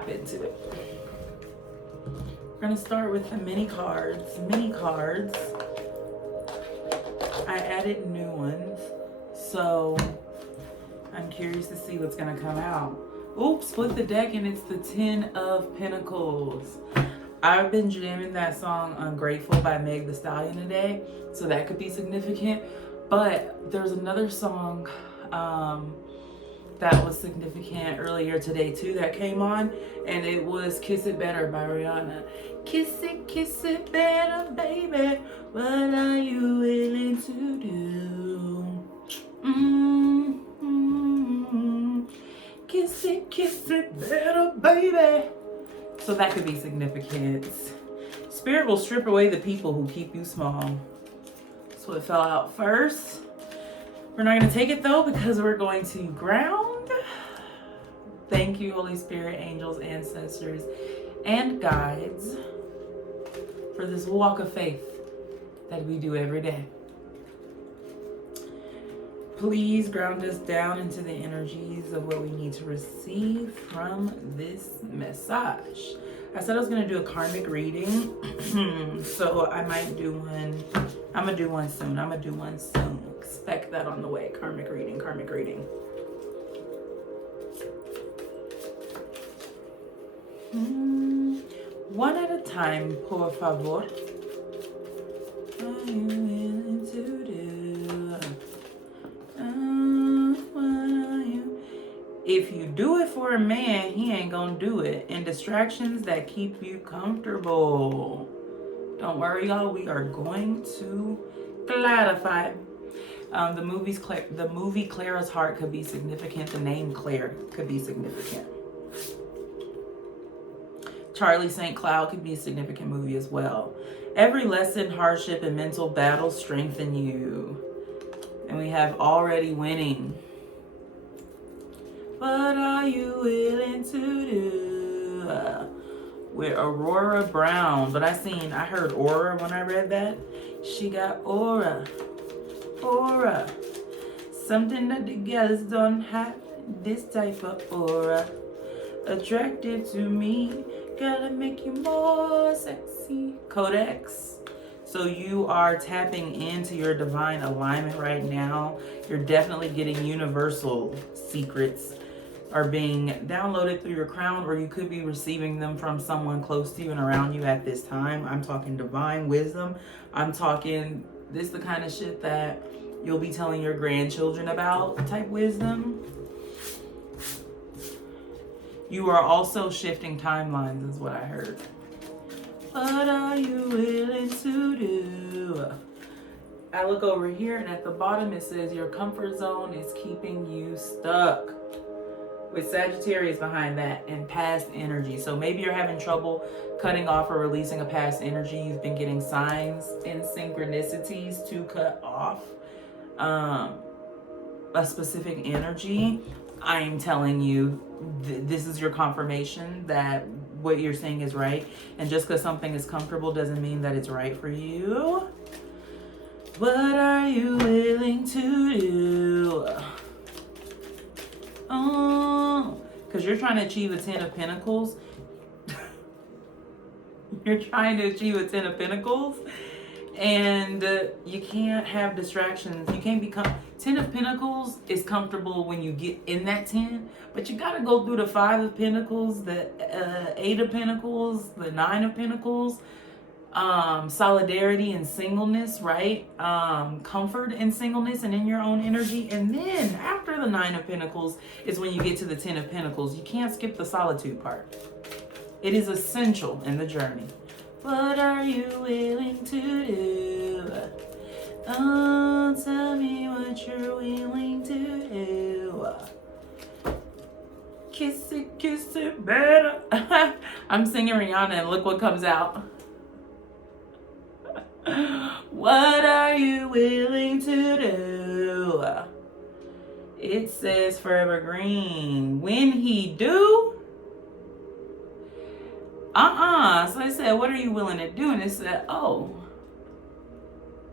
hop into it. We're gonna start with the mini cards. Mini cards. I added new ones, so I'm curious to see what's gonna come out. Oops, split the deck and it's the 10 of Pentacles. I've been jamming that song Ungrateful by Meg Thee Stallion today, so that could be significant. But there's another song that was significant earlier today too that came on, and it was Kiss It Better by Rihanna. Kiss it better, baby. What are you willing to do? Kiss it better, baby. So that could be significant. Spirit will strip away the people who keep you small. So it fell out first. We're not going to take it though because we're going to ground. Thank you, Holy Spirit, angels, ancestors, and guides for this walk of faith that we do every day. Please ground us down into the energies of what we need to receive from this massage. I said I was going to do a karmic reading, so I might do one. I'm going to do one soon. Expect that on the way. Karmic reading. One at a time, por favor. What are you willing to do? If you do it for a man, he ain't gonna do it. And distractions that keep you comfortable. Don't worry, y'all. We are going to clarify. The movie Clara's Heart could be significant. The name Claire could be significant. Charlie St. Cloud could be a significant movie as well. Every lesson, hardship, and mental battle strengthen you. And we have already winning. What are you willing to do? With Aurora Brown. But I heard aura when I read that. She got aura. Something that the girls don't have. This type of aura. Attracted to me. Gotta make you more sexy. Codex. So you are tapping into your divine alignment right now. You're definitely getting universal secrets are being downloaded through your crown, or you could be receiving them from someone close to you and around you at this time. I'm talking divine wisdom. I'm talking this the kind of shit that you'll be telling your grandchildren about type wisdom. You are also shifting timelines is what I heard. What are you willing to do? I look over here and at the bottom it says your comfort zone is keeping you stuck. With Sagittarius behind that and past energy. So maybe you're having trouble cutting off or releasing a past energy. You've been getting signs and synchronicities to cut off a specific energy. I am telling you, this is your confirmation that what you're saying is right. And just because something is comfortable doesn't mean that it's right for you. What are you willing to do? Oh, because you're trying to achieve a 10 of Pentacles. You're trying to achieve a 10 of Pentacles. And you can't have distractions. You can't become... 10 of Pentacles is comfortable when you get in that 10. But you got to go through the 5 of Pentacles, the 8 of Pentacles, the 9 of Pentacles. Solidarity and singleness, right? Comfort and singleness and in your own energy. And then after the 9 of Pentacles is when you get to the 10 of Pentacles. You can't skip the solitude part. It is essential in the journey. What are you willing to do? Oh, tell me what you're willing to do. Kiss it better. I'm singing Rihanna and look what comes out. What are you willing to do? It says Forever Green. When he do? So I said, what are you willing to do? And it said, oh,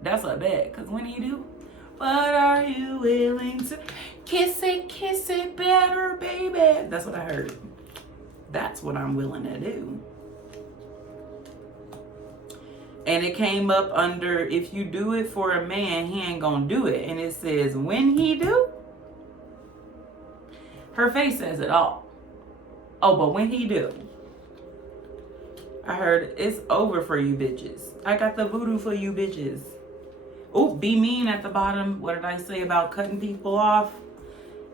that's a bet. Because when he do? What are you willing to? Kiss it better, baby. That's what I heard. That's what I'm willing to do. And it came up under, if you do it for a man, he ain't gonna do it. And it says, when he do, her face says it all. Oh, but when he do, I heard it's over for you bitches. I got the voodoo for you bitches. Oh, be mean at the bottom. What did I say about cutting people off?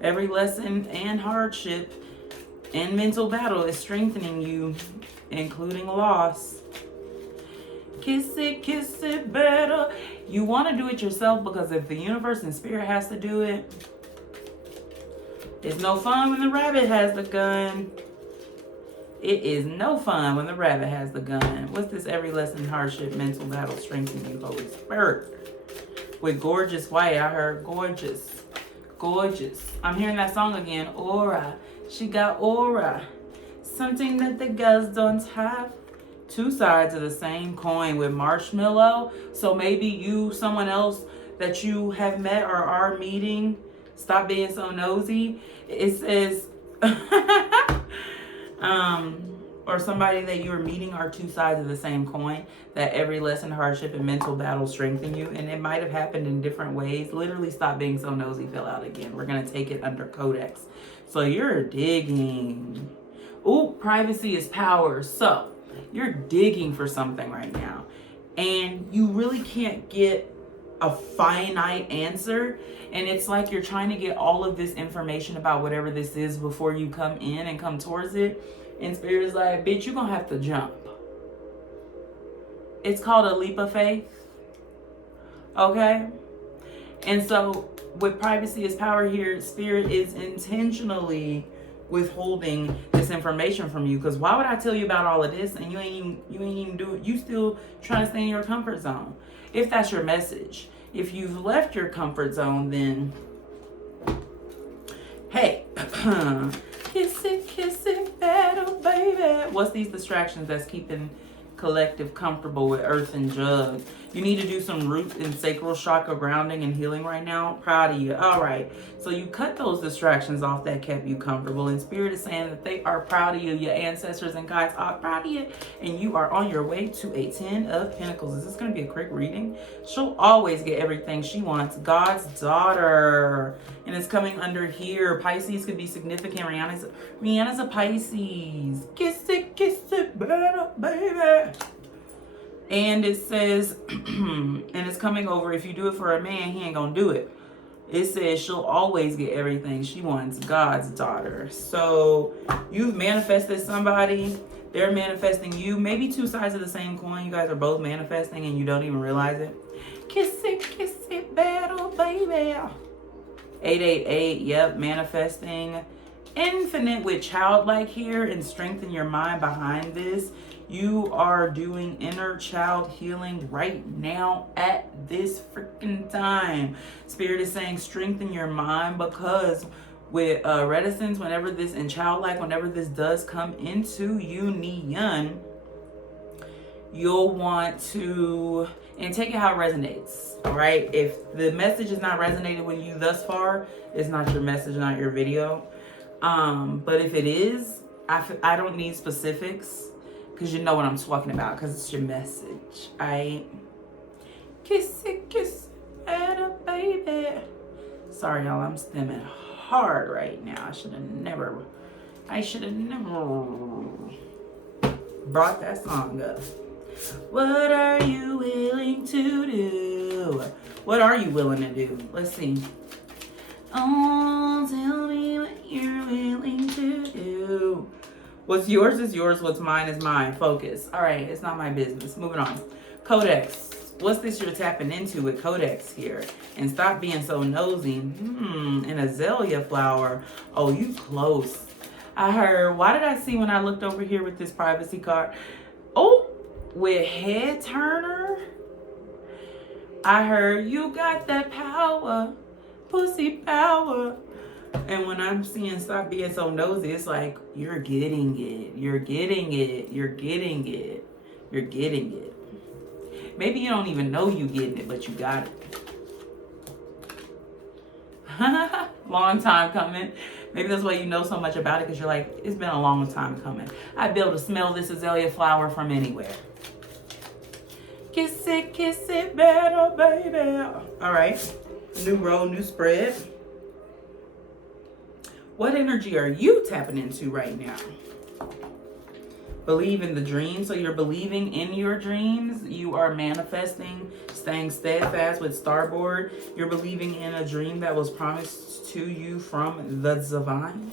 Every lesson and hardship and mental battle is strengthening you, including loss. Kiss it better. You want to do it yourself, because if the universe and spirit has to do it, it's no fun when the rabbit has the gun. It is no fun when the rabbit has the gun. What's this? Every lesson, hardship, mental battle, strengthen you, Holy Spirit. With gorgeous white, I heard gorgeous. Gorgeous. I'm hearing that song again. Aura. She got aura. Something that the girls don't have. Two sides of the same coin with marshmallow. So maybe you, someone else that you have met or are meeting, stop being so nosy. It says, or somebody that you're meeting are two sides of the same coin, that every lesson, hardship, and mental battle strengthen you. And it might have happened in different ways. Literally, stop being so nosy fell out again. We're going to take it under codex. So you're digging. Ooh, privacy is power. So you're digging for something right now. And you really can't get a finite answer. And it's like you're trying to get all of this information about whatever this is before you come in and come towards it. And spirit is like, bitch, you're going to have to jump. It's called a leap of faith. Okay? And so with privacy is power here, spirit is intentionally withholding this information from you. Because why would I tell you about all of this and you ain't even do it? You still trying to stay in your comfort zone. If that's your message. If you've left your comfort zone, then hey, kiss it better, baby. What's these distractions that's keeping collective comfortable with earth and jug? You need to do some root and sacral chakra grounding and healing right now. Proud of you. All right. So you cut those distractions off that kept you comfortable. And spirit is saying that they are proud of you. Your ancestors and guides are proud of you. And you are on your way to a 10 of Pentacles. Is this going to be a quick reading? She'll always get everything she wants. God's daughter. And it's coming under here. Pisces could be significant. Rihanna's a Pisces. Kiss it better, baby. And it says, and it's coming over, if you do it for a man, he ain't gonna do it. It says she'll always get everything she wants. God's daughter. So you've manifested somebody. They're manifesting you. Maybe two sides of the same coin. You guys are both manifesting and you don't even realize it. Kiss it better, baby. 888, yep, manifesting. Infinite with childlike here, and strengthen your mind behind this. You are doing inner child healing right now at this freaking time. Spirit is saying strengthen your mind, because with reticence, whenever this, and childlike, whenever this does come into union, you'll want to, and take it how it resonates, all right? If the message is not resonating with you thus far, it's not your message, not your video. But if it is, I don't need specifics, because you know what I'm talking about, because it's your message. Kiss it better, baby. Sorry, y'all, I'm stemming hard right now. I should have never brought that song up. What are you willing to do? What are you willing to do? Let's see. Oh, tell me what you're willing to do. What's yours is yours. What's mine is mine. Focus. All right, it's not my business. Moving on. Codex. What's this you're tapping into with Codex here? And stop being so nosy. An azalea flower. Oh, you close. I heard, why did I see when I looked over here with this privacy card? Oh, with head turner. I heard you got that power. Pussy power. And when I'm seeing stop being so nosy, it's like, you're getting it. You're getting it. You're getting it. You're getting it. Maybe you don't even know you getting it, but you got it. Long time coming. Maybe that's why you know so much about it, because you're like, it's been a long time coming. I'd be able to smell this azalea flower from anywhere. Kiss it better, baby. All right, new row, new spread. What energy are you tapping into right now? Believe in the dream. So you're believing in your dreams. You are manifesting, staying steadfast with Starboard. You're believing in a dream that was promised to you from the divine.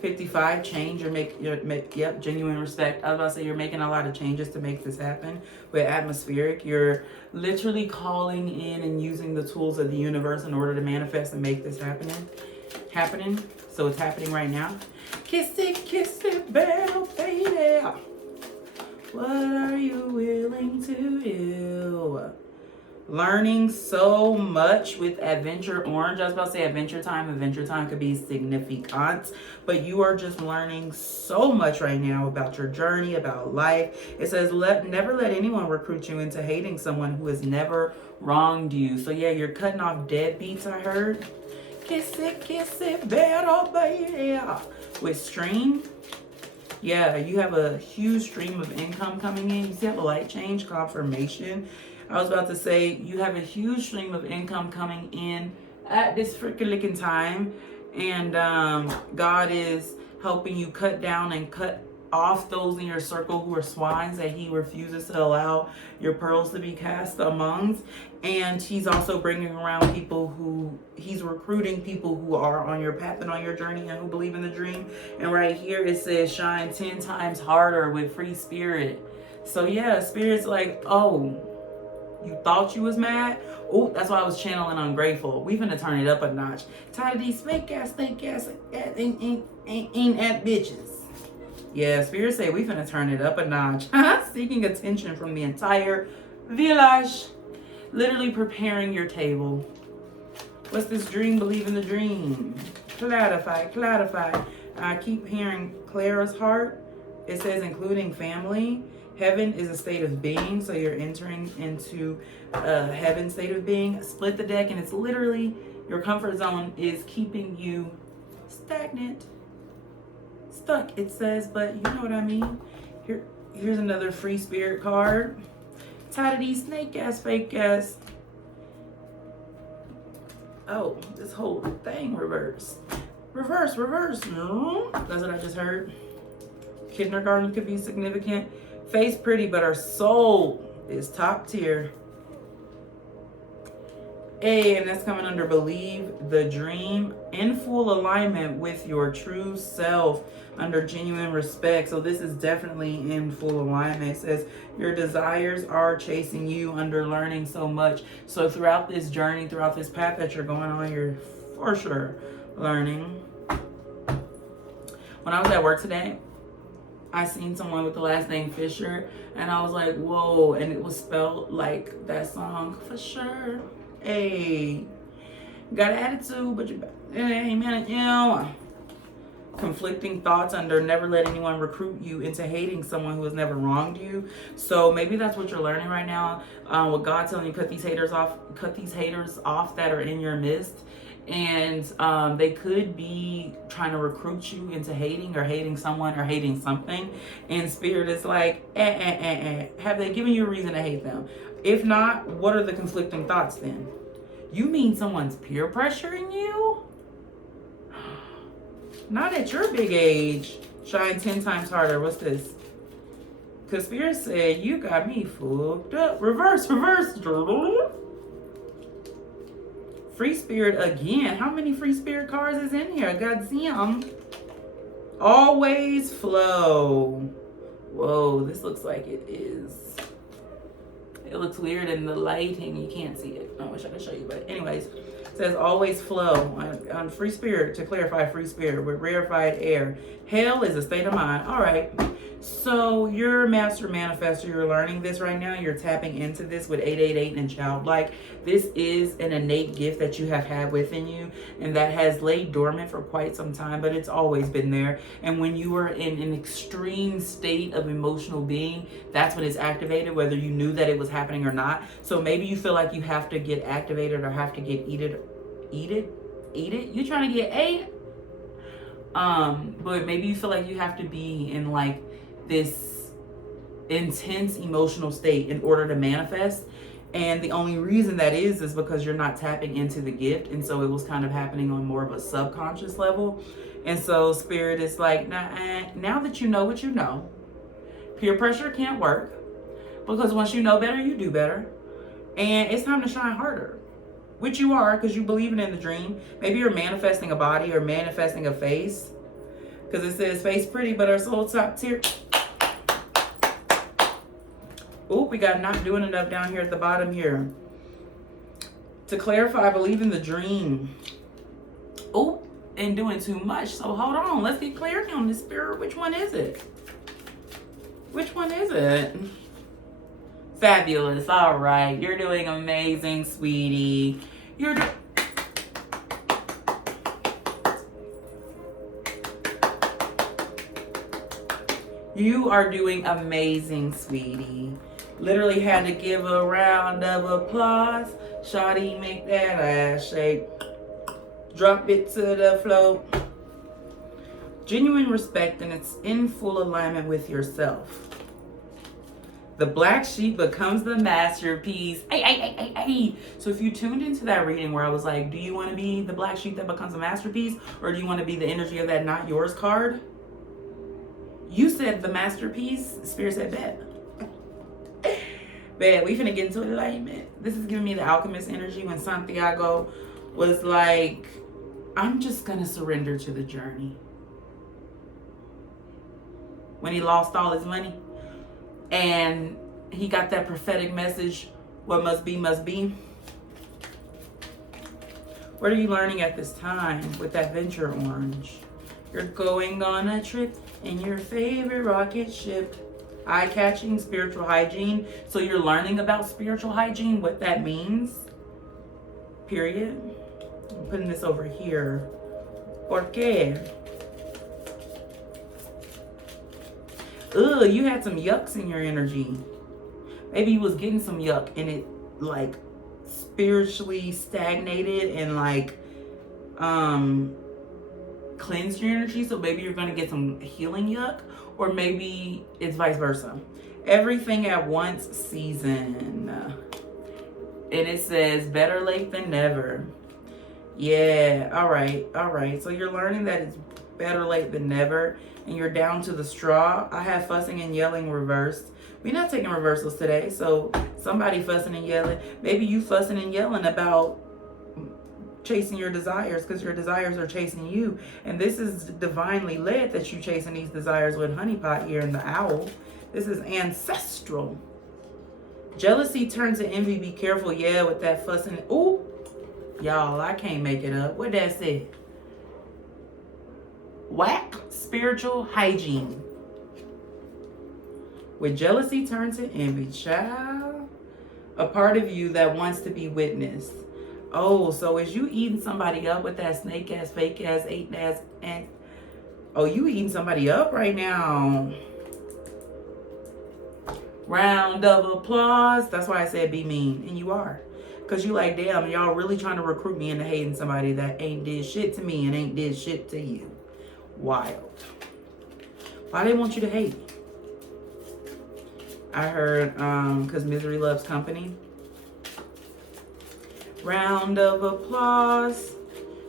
55, change. Yep, genuine respect. I was about to say you're making a lot of changes to make this happen. With atmospheric, you're literally calling in and using the tools of the universe in order to manifest and make this happening. So it's happening right now. Kiss it, better, baby. What are you willing to do? Learning so much with Adventure Orange. I was about to say Adventure Time. Adventure Time could be significant, but you are just learning so much right now about your journey, about life. It says, never let anyone recruit you into hating someone who has never wronged you. So yeah, you're cutting off deadbeats, I heard. Kiss it, better, baby. With stream, yeah, you have a huge stream of income coming in. You see, have a light change confirmation. I was about to say you have a huge stream of income coming in at this freaking time, and God is helping you cut down and cut off those in your circle who are swines that he refuses to allow your pearls to be cast amongst. And he's also bringing around people who he's recruiting people who are on your path and on your journey and who believe in the dream. And right here it says shine 10 times harder with free spirit. So yeah, spirit's like, oh, you thought you was mad? Oh, that's why I was channeling ungrateful. We finna turn it up a notch. Tired of these fake ass ain't at bitches. Yeah, spirit say we finna turn it up a notch. Seeking attention from the entire village. Literally preparing your table. What's this dream? Believe in the dream. Clarify. I keep hearing Clara's heart. It says including family. Heaven is a state of being, so you're entering into a heaven state of being. Split the deck, and it's literally your comfort zone is keeping you stagnant. Stuck, it says, but you know what I mean. Here's another free spirit card. Tired of these snake ass, fake ass. Oh, this whole thing reverse. Reverse. That's what I just heard. Kindergarten could be significant. Face pretty, but our soul is top tier. And that's coming under believe the dream in full alignment with your true self under genuine respect. So this is definitely in full alignment. It says your desires are chasing you under learning so much. So throughout this journey, throughout this path that you're going on, you're for sure learning. When I was at work today, I seen someone with the last name Fisher, and I was like, whoa, and it was spelled like that song, for sure. Hey, got an attitude, but you ain't man, you know. Conflicting thoughts under never let anyone recruit you into hating someone who has never wronged you. So maybe that's what you're learning right now. With God telling you cut these haters off that are in your midst. And they could be trying to recruit you into hating or hating someone or hating something. And spirit is like, have they given you a reason to hate them? If not, what are the conflicting thoughts then? You mean someone's peer pressuring you? Not at your big age. Shine 10 times harder. What's this? Because spirit said, you got me fucked up. Reverse. Free spirit again. How many free spirit cards is in here? Goddamn. Always flow. Whoa, this looks like it is. It looks weird in the lighting. You can't see it. I wish I could show you, but anyways. It says always flow on free spirit. To clarify, free spirit with rarefied air. Hell is a state of mind. All right. So you're a master manifestor. You're learning this right now. You're tapping into this with 888 and childlike. This is an innate gift that you have had within you and that has laid dormant for quite some time, but it's always been there. And when you are in an extreme state of emotional being, that's when it's activated, whether you knew that it was happening or not. So maybe you feel like you have to get activated or have to get eat it. You trying to get ate? But maybe you feel like you have to be in like this intense emotional state in order to manifest. And the only reason that is because you're not tapping into the gift. And so it was kind of happening on more of a subconscious level. And so Spirit is like, now that you know what you know, peer pressure can't work. Because once you know better, you do better. And it's time to shine harder. Which you are, because you believe in the dream. Maybe you're manifesting a body or manifesting a face. Because it says face pretty, but our soul top tier. Oh, we got not doing enough down here at the bottom here. To clarify, believe in the dream. Oh, and doing too much. So hold on. Let's get clarity on this, Spirit. Which one is it? Which one is it? Fabulous. All right. You're doing amazing, sweetie. You are doing amazing, sweetie. Literally had to give a round of applause. Shawty, make that ass shake. Drop it to the floor. Genuine respect, and it's in full alignment with yourself. The black sheep becomes the masterpiece. Hey. So if you tuned into that reading where I was like, do you want to be the black sheep that becomes a masterpiece? Or do you want to be the energy of that not yours card? You said the masterpiece. Spirit said bet. Bet, we finna get into alignment. This is giving me the alchemist energy when Santiago was like, I'm just gonna surrender to the journey. When he lost all his money and he got that prophetic message, what must be, must be. What are you learning at this time with that venture orange? You're going on a trip in your favorite rocket ship. Eye-catching, spiritual hygiene. So you're learning about spiritual hygiene, what that means. Period. I'm putting this over here. ¿Por qué? You had some yucks in your energy. Maybe you was getting some yuck and it like spiritually stagnated and like cleansed your energy. So maybe you're gonna get some healing yuck, or maybe it's vice versa. Everything at once season. And it says better late than never. Yeah, all right. So you're learning that it's better late than never, and you're down to the straw. I have fussing and yelling reversed. We're not taking reversals today, so somebody fussing and yelling. Maybe you fussing and yelling about chasing your desires because your desires are chasing you. And this is divinely led that you chasing these desires with honeypot here in the owl. This is ancestral. Jealousy turns to envy. Be careful, yeah, with that fussing. Ooh, y'all, I can't make it up. What that say? Whack. Spiritual hygiene. With jealousy turns to envy, child. A part of you that wants to be witnessed. Oh, so is you eating somebody up with that snake ass, fake ass, 8 ass, and oh, you eating somebody up right now. Round of applause. That's why I said be mean, and you are. Because you like, damn, y'all really trying to recruit me into hating somebody that ain't did shit to me and ain't did shit to you. Wild. Why they want you to hate? I heard, because misery loves company. Round of applause.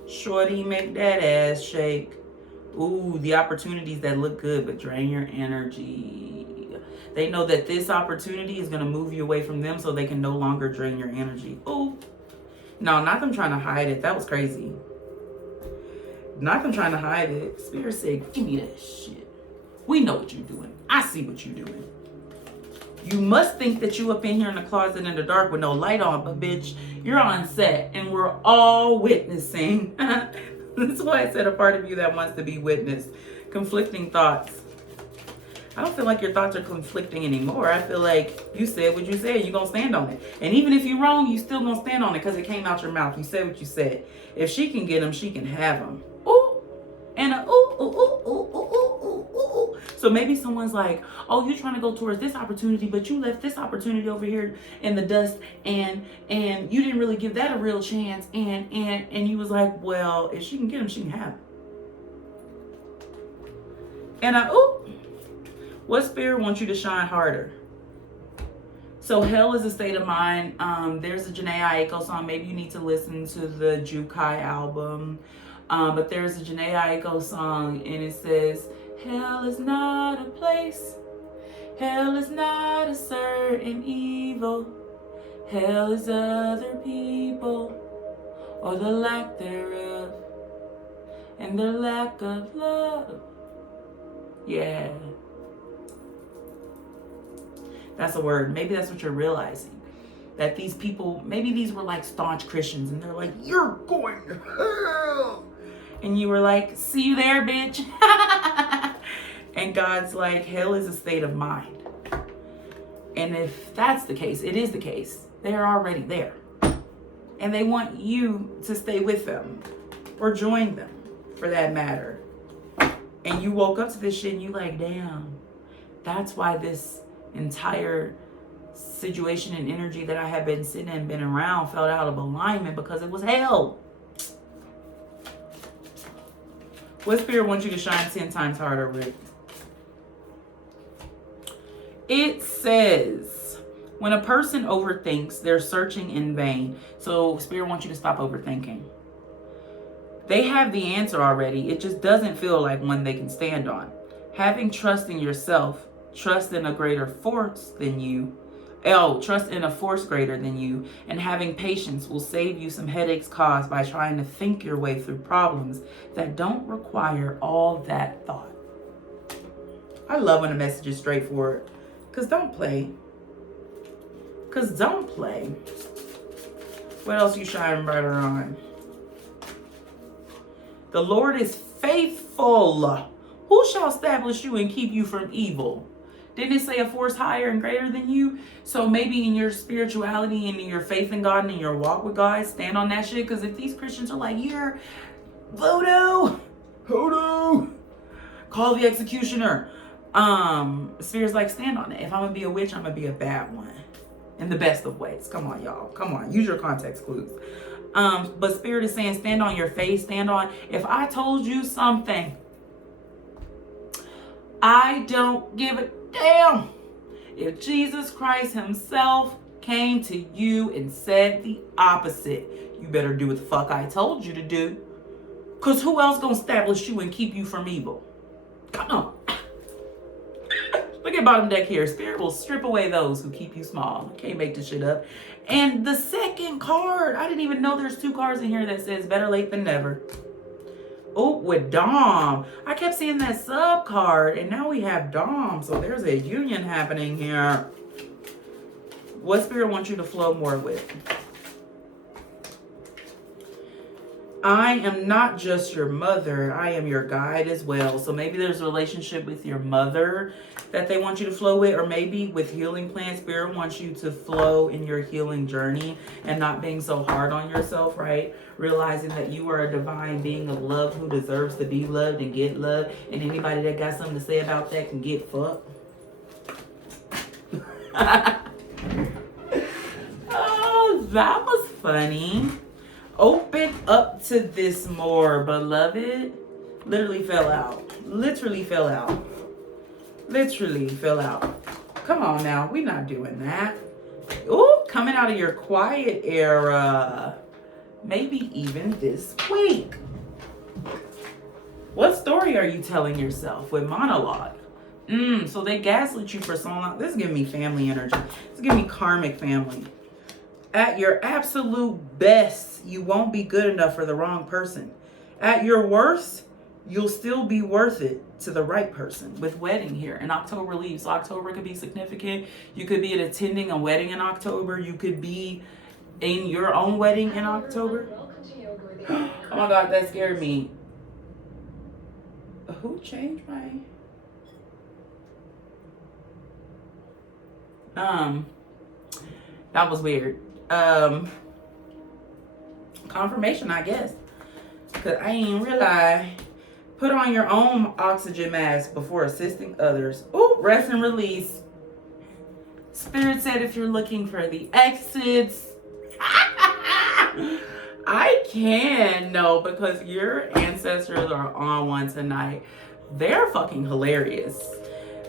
Shorty, make that ass shake. Ooh, the opportunities that look good but drain your energy. They know that this opportunity is going to move you away from them so they can no longer drain your energy. Ooh. No, not them trying to hide it. That was crazy. Not them trying to hide it. Spirit said, give me that shit. We know what you're doing. I see what you're doing. You must think that you up in here in the closet in the dark with no light on, but bitch, you're on set and we're all witnessing. That's why I said a part of you that wants to be witnessed. Conflicting thoughts. I don't feel like your thoughts are conflicting anymore. I feel like you said what you said. You're going to stand on it. And even if you're wrong, you still going to stand on it because it came out your mouth. You said what you said. If she can get them, she can have them. Ooh. And a ooh, ooh, ooh, ooh, ooh, ooh, ooh, ooh. So maybe someone's like, oh, you're trying to go towards this opportunity, but you left this opportunity over here in the dust and you didn't really give that a real chance. And you was like, well, if she can get them, she can have them. And what spirit wants you to shine harder? So hell is a state of mind. There's a Janae Aiko song. Maybe you need to listen to the Jukai album. But there's a Janae Aiko song, and it says, hell is not a place. Hell is not a certain evil. Hell is other people, or the lack thereof, and their lack of love. Yeah. That's a word. Maybe that's what you're realizing. That these people, maybe these were like staunch Christians, and they're like, you're going to hell. And you were like, see you there, bitch. And God's like, hell is a state of mind. And if that's the case, it is the case. They're already there. And they want you to stay with them or join them, for that matter. And you woke up to this shit and you like, damn, that's why this entire situation and energy that I have been sitting and been around felt out of alignment, because it was hell. What spirit wants you to shine 10 times harder, Rick? It says, when a person overthinks, they're searching in vain. So spirit wants you to stop overthinking. They have the answer already. It just doesn't feel like one they can stand on. Having trust in yourself, trust in a greater force than you, trust in a force greater than you, and having patience will save you some headaches caused by trying to think your way through problems that don't require all that thought. I love when a message is straightforward. Because don't play. What else you shining brighter on? The Lord is faithful. Who shall establish you and keep you from evil? Didn't it say a force higher and greater than you? So maybe in your spirituality and in your faith in God and in your walk with God, stand on that shit. Because if these Christians are like, you're voodoo, call the executioner. Spirit's like, stand on it. If I'm gonna be a witch, I'm gonna be a bad one. In the best of ways. Come on, y'all. Come on. Use your context clues. But Spirit is saying, stand on your faith. Stand on. If I told you something, I don't give a damn. If Jesus Christ himself came to you and said the opposite, you better do what the fuck I told you to do. Because who else gonna establish you and keep you from evil? Come on. Look at bottom deck here. Spirit will strip away those who keep you small. Can't make this shit up. And the second card, I didn't even know there's 2 cards in here that says better late than never. Oh, with Dom. I kept seeing that sub card, and now we have Dom. So there's a union happening here. What spirit wants you to flow more with? I am not just your mother. I am your guide as well. So maybe there's a relationship with your mother that they want you to flow with, or maybe with healing plans, Spirit wants you to flow in your healing journey and not being so hard on yourself, right? Realizing that you are a divine being of love who deserves to be loved and get love. And anybody that got something to say about that can get fucked. Oh, that was funny. Open up to this more, beloved. Literally fell out. Come on now. We're not doing that. Ooh, coming out of your quiet era. Maybe even this week. What story are you telling yourself with monologue? So they gaslit you for so long. This is giving me family energy. This is giving me karmic family. At your absolute best, you won't be good enough for the wrong person. At your worst, you'll still be worth it to the right person. With wedding here, and October leaves. So October could be significant. You could be attending a wedding in October. You could be in your own wedding in October. Oh my God, that scared me. Who changed my... That was weird. Confirmation, I guess. Because I ain't realize. Put on your own oxygen mask before assisting others. Ooh, rest and release. Spirit said if you're looking for the exits. I can, no, because your ancestors are on one tonight. they're fucking hilarious.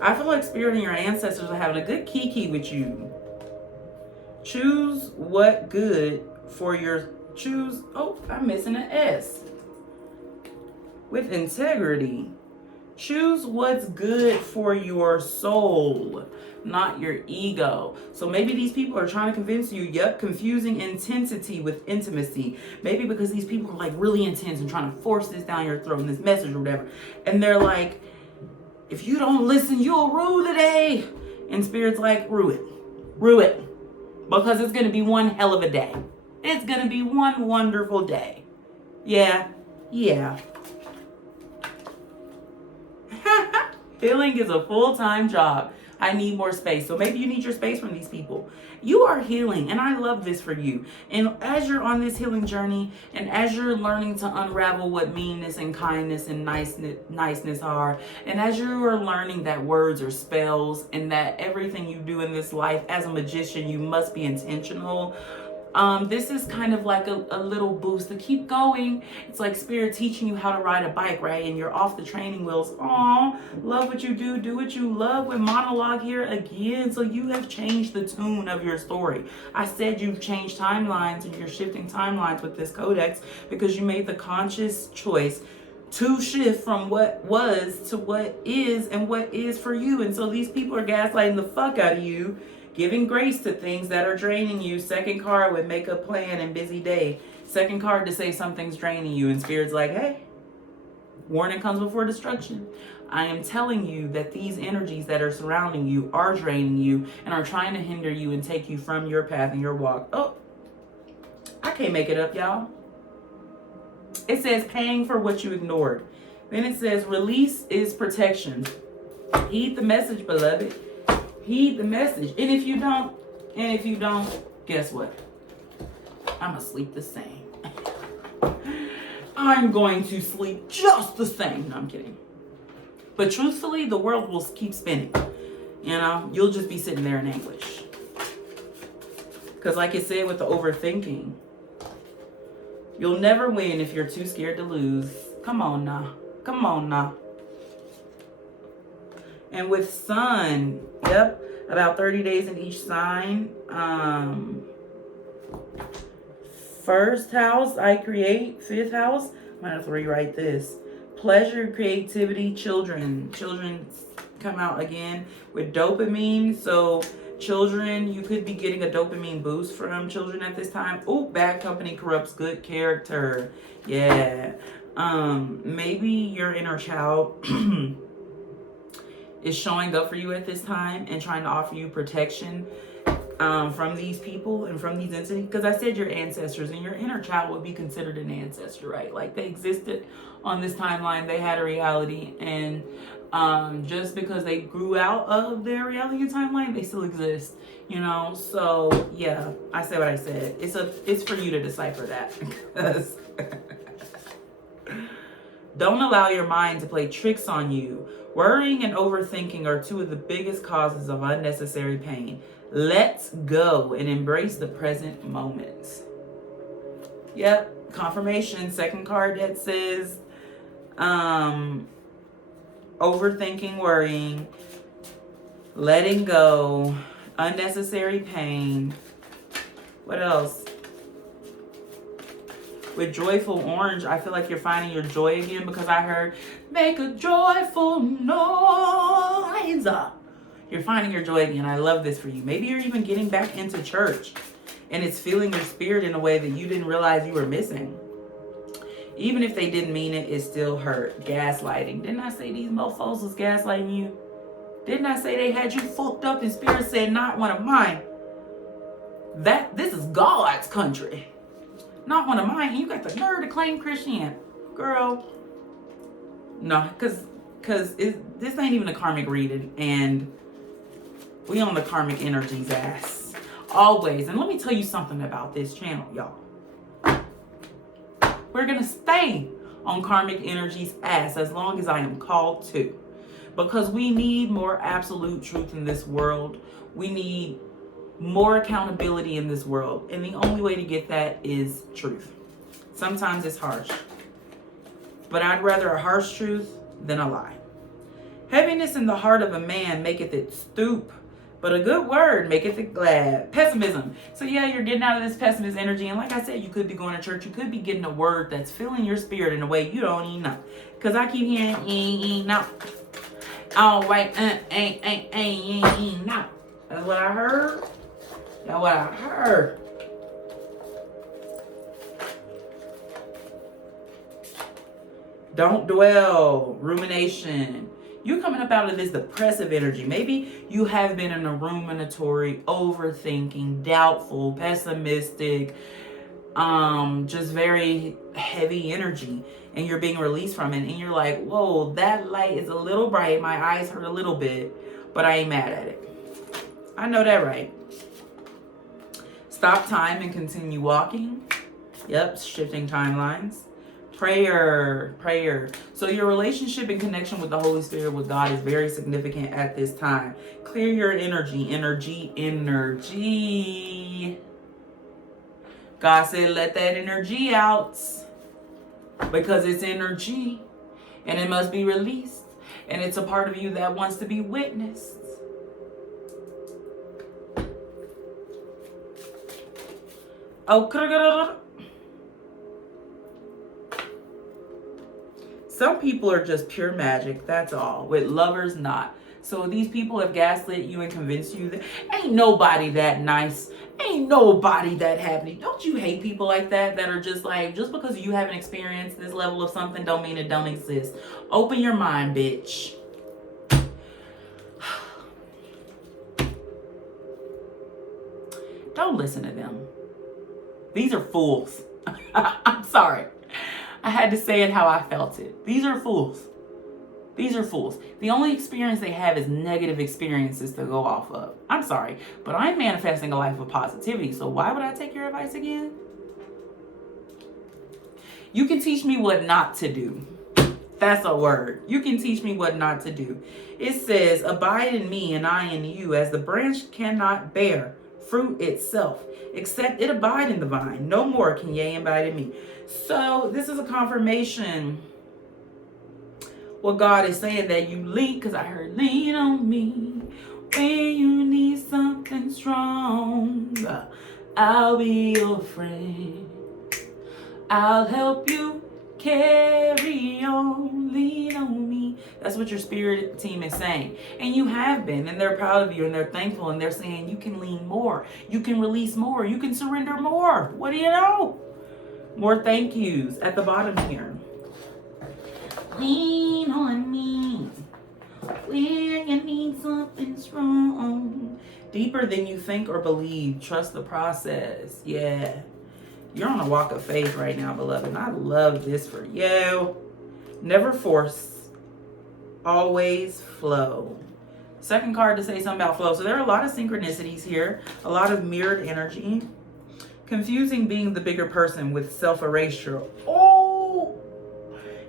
I feel like Spirit and your ancestors are having a good kiki with you. Choose what good for your, I'm missing an S. With integrity. Choose what's good for your soul, not your ego. So maybe these people are trying to convince you, confusing intensity with intimacy. Maybe because these people are like really intense and trying to force this down your throat and this message or whatever. And they're like, if you don't listen, you'll rue the day. And Spirit's like, rue it. Rue it. Because it's going to be one hell of a day. It's going to be one wonderful day. Yeah. Healing is a full-time job. I need more space. So maybe you need your space from these people. You are healing, and I love this for you. And as you're on this healing journey, and as you're learning to unravel what meanness and kindness and niceness are, and as you are learning that words are spells, and that everything you do in this life as a magician, you must be intentional. This is kind of like a little boost to keep going. It's like Spirit teaching you how to ride a bike, right? And you're off the training wheels. Aw, love what you do what you love with monologue here again. So you have changed the tune of your story. I said you've changed timelines and you're shifting timelines with this codex because you made the conscious choice to shift from what was to what is and what is for you. And so these people are gaslighting the fuck out of you, giving grace to things that are draining you. Second card with make a plan and busy day. Second card to say something's draining you. And Spirit's like, hey, warning comes before destruction. I am telling you that these energies that are surrounding you are draining you and are trying to hinder you and take you from your path and your walk. Oh, I can't make it up, y'all. It says paying for what you ignored. Then it says release is protection. Heed the message, beloved. Heed the message. And if you don't, guess what? I'm gonna sleep the same. I'm going to sleep just the same. No, I'm kidding. But truthfully, the world will keep spinning. You know, you'll just be sitting there in anguish. Because like it said with the overthinking, you'll never win if you're too scared to lose. Come on now. Come on now. And with Sun, yep, about 30 days in each sign. First house, I create. Fifth house, might have to rewrite this. Pleasure, creativity, children. Children come out again with dopamine. So children, you could be getting a dopamine boost from children at this time. Oh, bad company corrupts good character. Yeah. Maybe your inner child is showing up for you at this time and trying to offer you protection from these people and from these entities. Because I said your ancestors, and your inner child would be considered an ancestor, right? Like they existed on this timeline, they had a reality, and just because they grew out of their reality and timeline, they still exist, you know? So yeah, I said what I said. It's for you to decipher that. Because don't allow your mind to play tricks on you. Worrying and overthinking are two of the biggest causes of unnecessary pain. Let's go and embrace the present moment. Yep, confirmation. Second card that says overthinking, worrying, letting go, unnecessary pain. What else? With joyful orange, I feel like you're finding your joy again, because I heard make a joyful noise. You're finding your joy again. I love this for you. Maybe you're even getting back into church and it's feeling your spirit in a way that you didn't realize you were missing. Even if they didn't mean it, it still hurt. Gaslighting. Didn't I say these mofos was gaslighting you? Didn't I say they had you fucked up and Spirit said not one of mine? This is God's country. Not one of mine. You got the nerve to claim Christianity. Girl. No, because this ain't even a karmic reading. And we on the karmic energies ass. Always. And let me tell you something about this channel, y'all. We're going to stay on karmic energies ass as long as I am called to. Because we need more absolute truth in this world. We need more accountability in this world. And the only way to get that is truth. Sometimes it's harsh. But I'd rather a harsh truth than a lie. Heaviness in the heart of a man maketh it stoop, but a good word maketh it glad. Pessimism. So yeah, you're getting out of this pessimist energy. And like I said, you could be going to church. You could be getting a word that's filling your spirit in a way you don't even know. Because I keep hearing, no. All right, no. That's what I heard. That's what I heard. Don't dwell. Rumination. You coming up out of this depressive energy. Maybe you have been in a ruminatory, overthinking, doubtful, pessimistic, just very heavy energy, and you're being released from it, and you're like, whoa, that light is a little bright. My eyes hurt a little bit, but I ain't mad at it. I know that, right? Stop time and continue walking. Yep, shifting timelines. Prayer. So your relationship and connection with the Holy Spirit, with God, is very significant at this time. Clear your energy. God said, let that energy out, because it's energy and it must be released. And it's a part of you that wants to be witnessed. Oh, some people are just pure magic, that's all. With lovers, not. So these people have gaslit you and convinced you that ain't nobody that nice. Ain't nobody that happy. Don't you hate people like that are just like, just because you haven't experienced this level of something don't mean it don't exist. Open your mind, bitch. Don't listen to them. These are fools. I'm sorry. I had to say it how I felt it. These are fools. These are fools. The only experience they have is negative experiences to go off of. I'm sorry, but I'm manifesting a life of positivity, so why would I take your advice again? You can teach me what not to do. That's a word. You can teach me what not to do. It says, abide in me and I in you, as the branch cannot bear fruit itself, except it abide in the vine. No more can ye abide in me. So this is a confirmation. What God is saying, that you lean, because I heard lean on me when you need something strong. I'll be your friend. I'll help you carry on. Lean on me. That's what your spirit team is saying. And you have been, and they're proud of you, and they're thankful, and they're saying you can lean more. You can release more. You can surrender more. What do you know? More thank yous at the bottom here. Lean on me when you need something strong. Deeper than you think or believe. Trust the process. Yeah. You're on a walk of faith right now, beloved. And I love this for you. Never force. Always flow. Second card to say something about flow. So there are a lot of synchronicities here. A lot of mirrored energy. Confusing being the bigger person with self-erasure. Oh!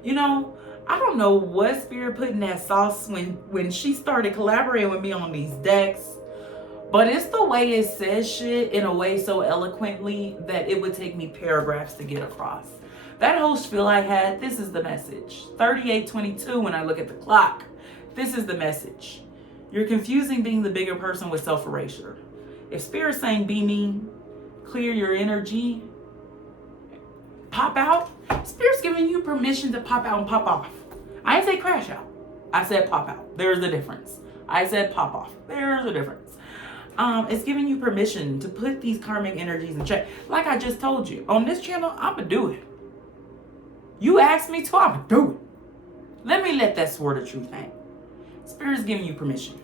You know, I don't know what spirit put in that sauce when she started collaborating with me on these decks. But it's the way it says shit in a way so eloquently that it would take me paragraphs to get across. That whole spiel I had, this is the message. 38:22 when I look at the clock. This is the message. You're confusing being the bigger person with self-erasure. If Spirit's saying be me, clear your energy, pop out, Spirit's giving you permission to pop out and pop off. I didn't say crash out. I said pop out. There's a difference. I said pop off. There's a difference. It's giving you permission to put these karmic energies in check. Like I just told you, on this channel, I'ma do it. You asked me to, I'ma do it. Let me let that sword of truth hang. Spirit's giving you permission.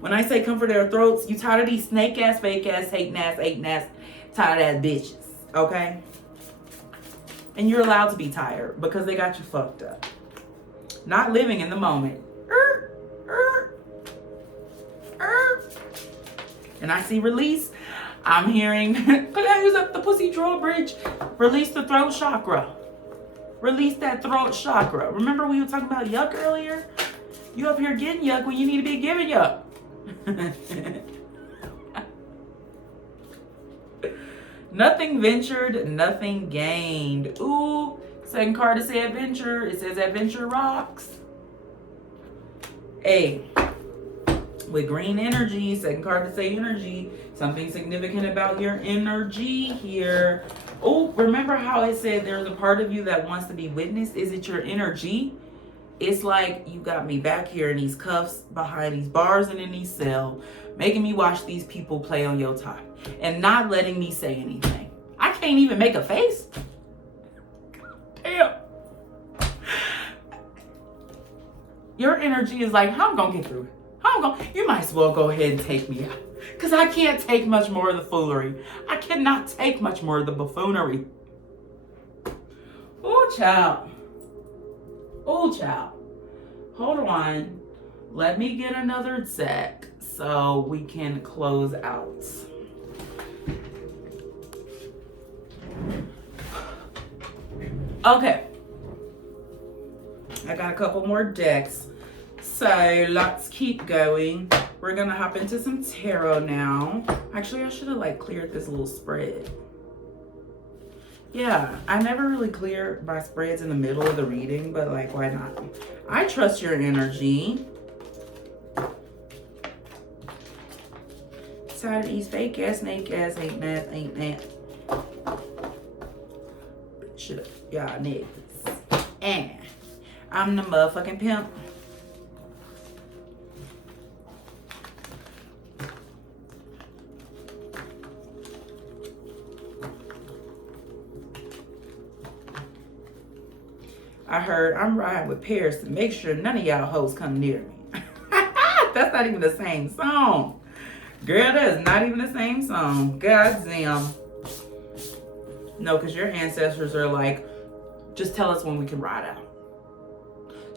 When I say comfort their throats, you tired of these snake ass, fake ass, hating ass, tired ass bitches, okay? And you're allowed to be tired because they got you fucked up. Not living in the moment. And I see release. I'm hearing close up the pussy drawbridge. Release the throat chakra. Release that throat chakra. Remember we were talking about yuck earlier? You up here getting yuck when you need to be giving yuck. Nothing ventured, nothing gained. Ooh, second card to say adventure. It says adventure rocks. Hey, with green energy, second card to say energy, something significant about your energy here. Oh, remember how I said there's a part of you that wants to be witnessed? Is it your energy? It's like you got me back here in these cuffs, behind these bars and in these cells, making me watch these people play on your time and not letting me say anything. I can't even make a face. Damn. Your energy is like, how I'm gonna get through it? You might as well go ahead and take me out. Because I can't take much more of the foolery. I cannot take much more of the buffoonery. Oh, child. Oh, child. Hold on. Let me get another deck so we can close out. Okay. I got a couple more decks. So let's keep going. We're gonna hop into some tarot now. Actually, I should have cleared this little spread. Yeah, I never really clear my spreads in the middle of the reading, but why not? I trust your energy. Side East, fake ass, snake ass, ain't that. Shit, y'all niggas. And I'm the motherfucking pimp. I heard I'm riding with Paris to make sure none of y'all hoes come near me. That's not even the same song. Girl, that is not even the same song. Goddamn. No, because your ancestors are like, just tell us when we can ride out.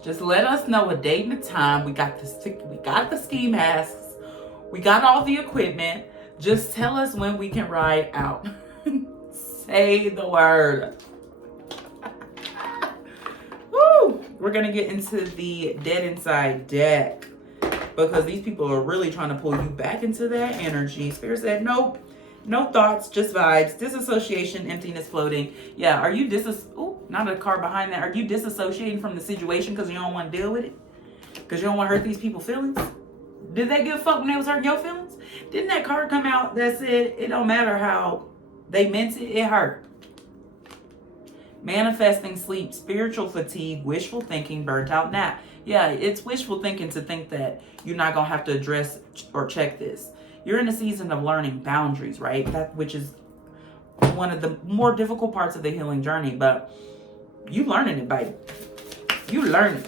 Just let us know a date and a time. We got the ski masks. We got all the equipment. Just tell us when we can ride out. Say the word. Woo! We're going to get into the Dead Inside deck because these people are really trying to pull you back into that energy. Spirit said, nope. No thoughts, just vibes. Disassociation, emptiness, floating. Yeah, are you not a card behind that. Are you disassociating from the situation because you don't want to deal with it? Because you don't want to hurt these people's feelings? Did they give a fuck when they was hurting your feelings? Didn't that card come out that said it don't matter how they meant it, it hurt? Manifesting sleep, spiritual fatigue, wishful thinking, burnt out nap. Yeah, it's wishful thinking to think that you're not going to have to address or check this. You're in a season of learning boundaries, right? That which is one of the more difficult parts of the healing journey, but you learning it, baby. You learning.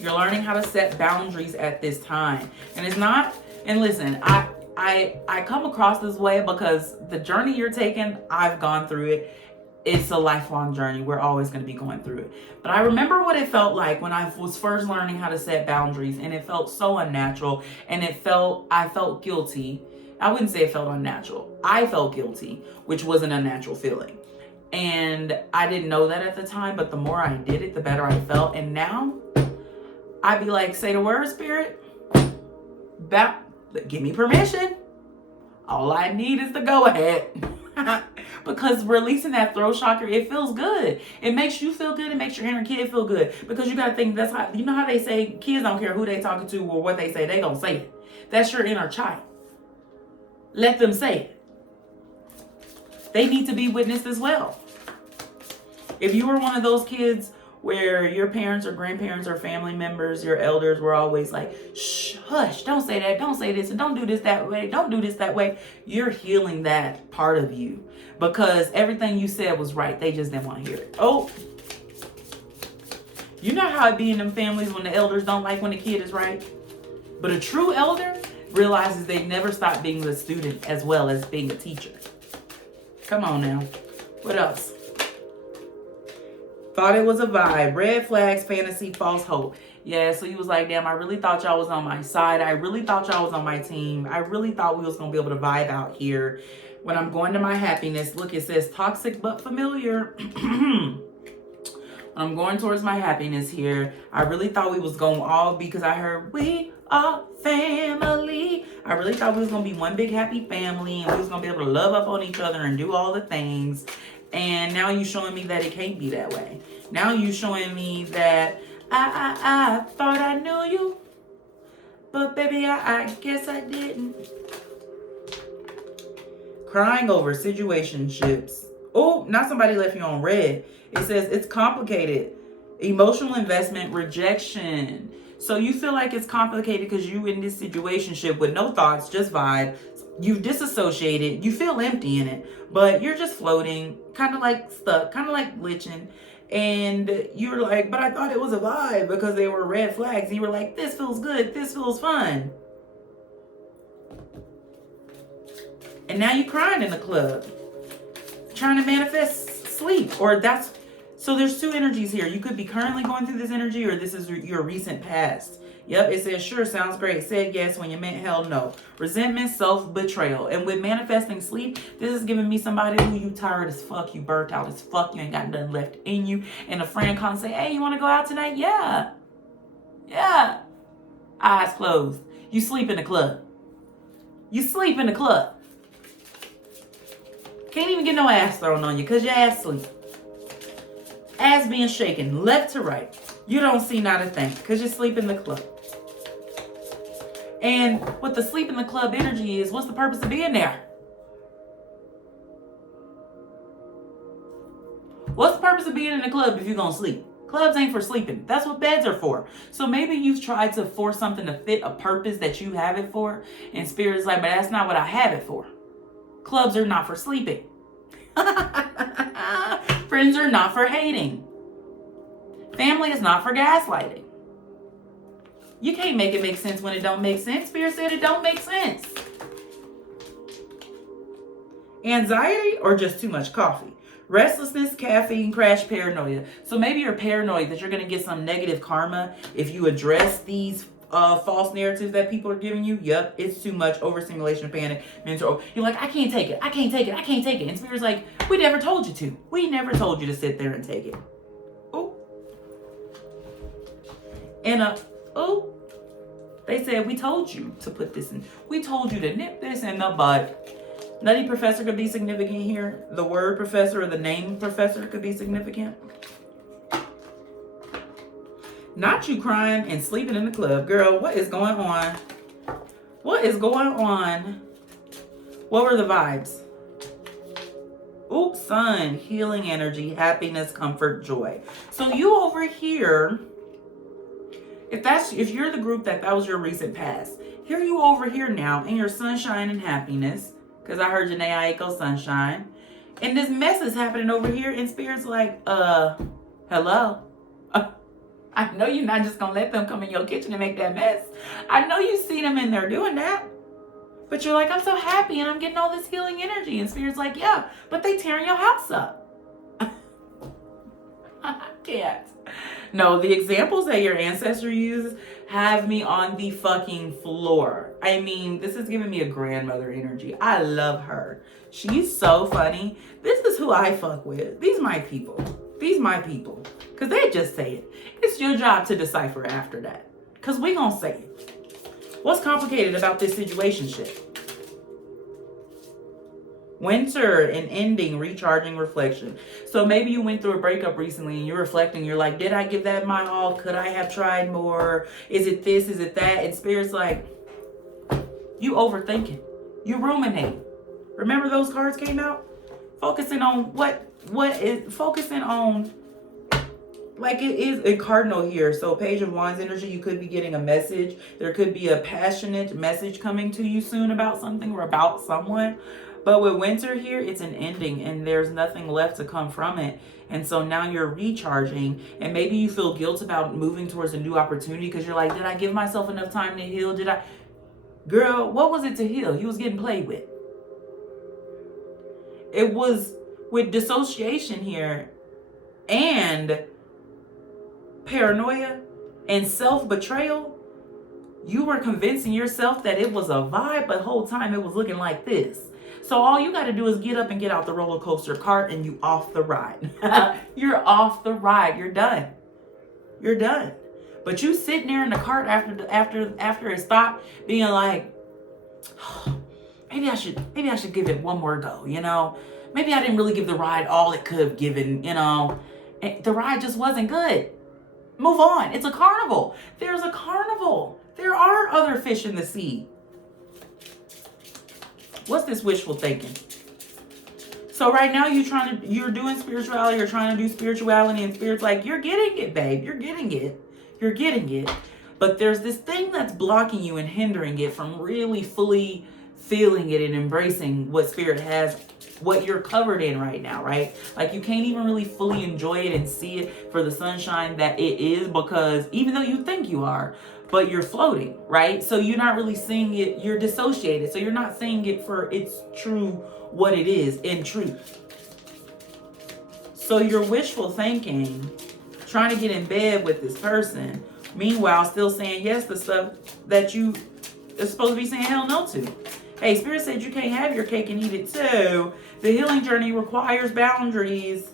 You're learning how to set boundaries at this time. And it's not, and listen, I come across this way because the journey you're taking, I've gone through it. It's a lifelong journey. We're always going to be going through it. But I remember what it felt like when I was first learning how to set boundaries, and it felt so unnatural, and I felt guilty. I wouldn't say it felt unnatural. I felt guilty, which was an unnatural feeling. And I didn't know that at the time, but the more I did it, the better I felt. And now I'd be like, say the word, Spirit. Give me permission. All I need is the go ahead. Because releasing that throat chakra, it feels good. It makes you feel good. It makes your inner kid feel good. Because you got to think, that's how, you know how they say kids don't care who they talking to or what they say. They gonna say it. That's your inner child. Let them say it. They need to be witnessed as well. If you were one of those kids where your parents or grandparents or family members, your elders were always like, shh, hush, don't say that, don't say this, and don't do this that way, don't do this that way. You're healing that part of you because everything you said was right. They just didn't want to hear it. Oh, you know how it be in them families when the elders don't like when the kid is right? But a true elder realizes they never stop being the student as well as being a teacher. Come on now. What else? Thought it was a vibe. Red flags, fantasy, false hope. Yeah, so he was like, damn, I really thought y'all was on my side. I really thought y'all was on my team. I really thought we was going to be able to vibe out here. When I'm going to my happiness, look, it says toxic but familiar. When I'm going towards my happiness here, I really thought we was going all because I heard we are family. I really thought we was going to be one big happy family and we was going to be able to love up on each other and do all the things. And now you showing me that it can't be that way. Now you showing me that I thought I knew you, but baby, I guess I didn't. Crying over situationships. Oh, not somebody left you on red. It says it's complicated. Emotional investment, rejection. So you feel like it's complicated because you in this situationship with no thoughts, just vibe. You've disassociated. You feel empty in it, but you're just floating, kind of like stuck, kind of like glitching. And you're like, but I thought it was a vibe because they were red flags. And you were like, this feels good. This feels fun. And now you're crying in the club, trying to manifest sleep. Or that's, so there's two energies here. You could be currently going through this energy, or this is your recent past. Yep, it says, sure, sounds great. Said yes when you meant hell no. Resentment, self-betrayal. And with manifesting sleep, this is giving me somebody who you tired as fuck, you burnt out as fuck, you ain't got nothing left in you. And a friend comes and say, hey, you want to go out tonight? Yeah. Yeah. Eyes closed. You sleep in the club. You sleep in the club. Can't even get no ass thrown on you because your ass sleep. Ass being shaken left to right. You don't see not a thing because you sleep in the club. And what the sleep in the club energy is, what's the purpose of being there? What's the purpose of being in the club if you're going to sleep? Clubs ain't for sleeping. That's what beds are for. So maybe you've tried to force something to fit a purpose that you have it for. And Spirit's like, but that's not what I have it for. Clubs are not for sleeping. Friends are not for hating. Family is not for gaslighting. You can't make it make sense when it don't make sense. Spirit said it don't make sense. Anxiety or just too much coffee? Restlessness, caffeine, crash, paranoia. So maybe you're paranoid that you're going to get some negative karma if you address these false narratives that people are giving you. Yep, it's too much. Overstimulation, panic, mental. You're like, I can't take it. I can't take it. I can't take it. And Spirit's like, we never told you to. We never told you to sit there and take it. Oh. And oh. They said, we told you to put this in. We told you to nip this in the bud. Nutty professor could be significant here. The word professor or the name professor could be significant. Not you crying and sleeping in the club. Girl, what is going on? What is going on? What were the vibes? Oops, sun, healing energy, happiness, comfort, joy. So you over here, if you're the group that was your recent past, here you over here now in your sunshine and happiness, because I heard Janae Aiko sunshine, and this mess is happening over here, and Spirit's like, hello? I know you're not just gonna let them come in your kitchen and make that mess. I know you see them in there doing that. But you're like, I'm so happy and I'm getting all this healing energy. And Spirit's like, yeah, but they tearing your house up. I can't. No, the examples that your ancestor uses have me on the fucking floor. I mean, this is giving me a grandmother energy. I love her. She's so funny. This is who I fuck with. These my people. These my people. Because they just say it. It's your job to decipher after that. Because we gonna say it. What's complicated about this situationship? Winter, an ending, recharging, reflection. So maybe you went through a breakup recently and you're reflecting. You're like, did I give that my all? Could I have tried more? Is it this? Is it that? And Spirit's like, you overthinking. You ruminating. Remember those cards came out? Focusing on focusing on, like it is a cardinal here. So Page of Wands energy, you could be getting a message. There could be a passionate message coming to you soon about something or about someone. But with Winter here, it's an ending and there's nothing left to come from it. And so now you're recharging and maybe you feel guilt about moving towards a new opportunity because you're like, did I give myself enough time to heal? Girl, what was it to heal? You was getting played with. It was with dissociation here and paranoia and self-betrayal. You were convincing yourself that it was a vibe, but the whole time it was looking like this. So all you got to do is get up and get out the roller coaster cart and you off the ride. You're off the ride. You're done. You're done. But you sitting there in the cart after it stopped being like, oh, maybe I should give it one more go, you know? Maybe I didn't really give the ride all it could have given, you know? And the ride just wasn't good. Move on. It's a carnival. There's a carnival. There are other fish in the sea. What's this wishful thinking? So right now you're doing spirituality, you're trying to do spirituality, and Spirit's like, you're getting it, babe. You're getting it. You're getting it. But there's this thing that's blocking you and hindering it from really fully feeling it and embracing what Spirit has, what you're covered in right now, right? Like you can't even really fully enjoy it and see it for the sunshine that it is, because even though you think you are, but you're floating, right? So you're not really seeing it, you're dissociated. So you're not seeing it for its true what it is in truth. So you're wishful thinking, trying to get in bed with this person, meanwhile still saying yes to stuff that you are supposed to be saying hell no to. Hey, Spirit said you can't have your cake and eat it too. The healing journey requires boundaries.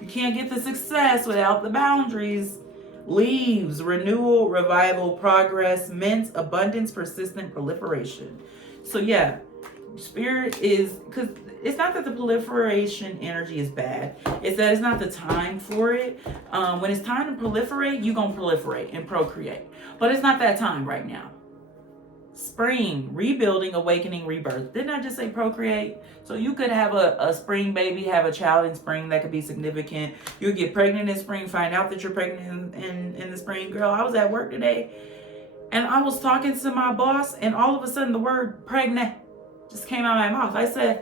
You can't get the success without the boundaries. Leaves, renewal, revival, progress, mint, abundance, persistent proliferation. So yeah, Spirit is, because it's not that the proliferation energy is bad. It's that it's not the time for it. When it's time to proliferate, you're going to proliferate and procreate. But it's not that time right now. Spring, rebuilding, awakening, rebirth. Didn't I just say procreate? So you could have a spring baby, have a child in spring that could be significant. You'll get pregnant in spring, find out that you're pregnant in the spring. Girl, I was at work today and I was talking to my boss, and all of a sudden the word pregnant just came out of my mouth. I said,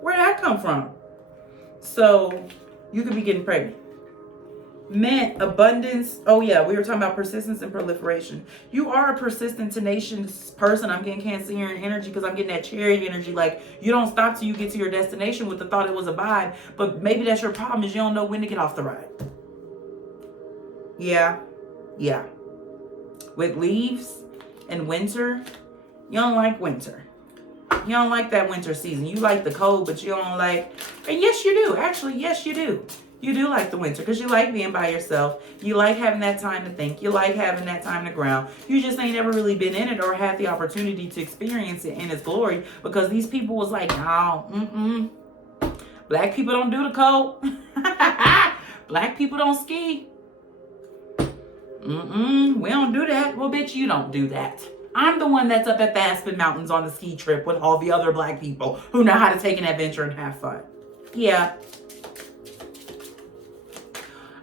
where'd that come from? So you could be getting pregnant. Meant abundance. Oh yeah, we were talking about persistence and proliferation. You are a persistent, tenacious person. I'm getting Cancerian energy because I'm getting that chariot energy. Like you don't stop till you get to your destination with the thought it was a vibe. But maybe that's your problem, is you don't know when to get off the ride. Yeah. With leaves and winter, you don't like winter. You don't like that winter season. You like the cold, but you don't like, and yes you do. Actually, yes you do. You do like the winter because you like being by yourself. You like having that time to think. You like having that time to ground. You just ain't ever really been in it or had the opportunity to experience it in its glory, because these people was like, no, black people don't do the cold. Black people don't ski. We don't do that. Well, bitch, you don't do that. I'm the one that's up at the Aspen Mountains on the ski trip with all the other black people who know how to take an adventure and have fun. Yeah.